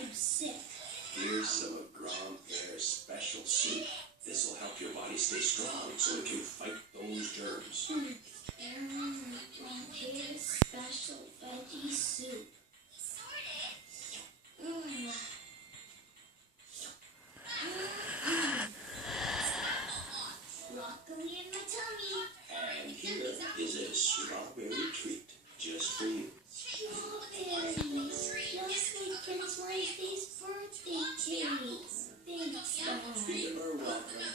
I'm sick. Here's some of Grand-Pair's special soup. This'll help your body stay strong so it can fight those germs. Grand-Pair's special veggie soup. Broccoli in my tummy. And here is a strawberry treat just for you. Strawberries. Just like Prince Wednesday's birthday cake. Thanks, Dad. You're welcome.